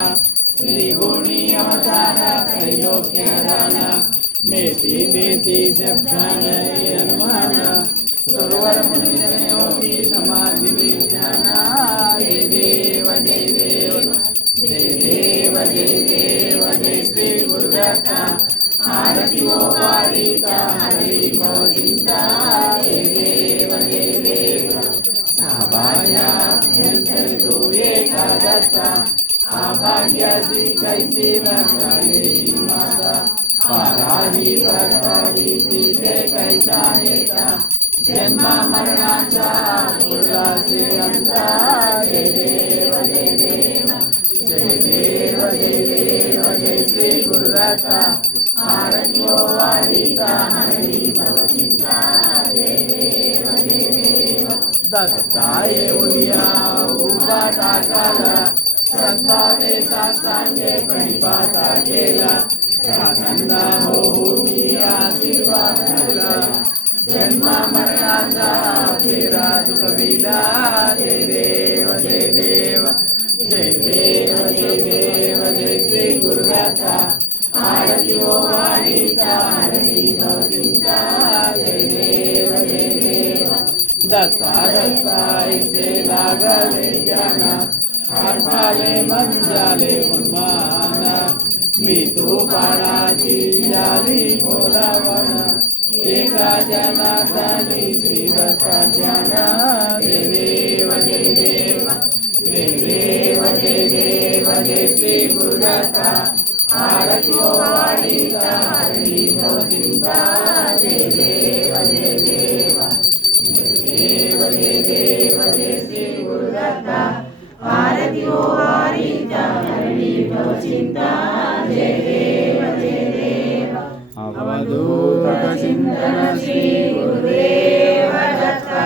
त्रिगुणी अवतार त्रैलोक्य राणा नेति नेति शब्दान अनुमान सरोवर मुनिजन योगी समाधि विज्ञान जय देव जय देव जय देव जय देव जय श्री गुरुदत्ता आरती ओ वारिका हरि भव चिंता जय देव जय देव साभायाभ्यंतर तू एका दत्ता आभाग्याची कैसी रंगली माता पाराही बरताही तिथे कैसा नेता जन्म मरणाचा पुराचे अंता जय देव जय देव जय देव जय देव जय श्री गुरुदत्ता आरती ओ वारिका हरि भव चिंता जय देव जय देव दत्ता येऊया उभा टाकाला सद्भावे साष्टांगे प्रणिपाता केला प्रसन्न होऊन आशीर्वाद दिला जन्म मरणाचा फेरा चुकविला जय देव जय देव जय देव जय देव जय श्री गुरुदत्ता आरती ओ वारिका हरि भव चिंता जय देव जय देव दत्ता दत्ता ऐसे लागले ज्ञाना आठाले मन झाले उन्माना मी तू पाणाची झाली बोलावना एका जनातानी श्रीदत्ता ध्याना जय देव जय देव जय देव जय देव जय श्री गुरुदत्ता आरती ओ वारिका हरि भव चिंता जय देव जय देव जय देव जय देव जय श्री गुरुदत्ता आरती ओ वारिका हरि भव चिंता जय देव जय देव अवधूत चिंतन श्री गुरुदेव दत्ता।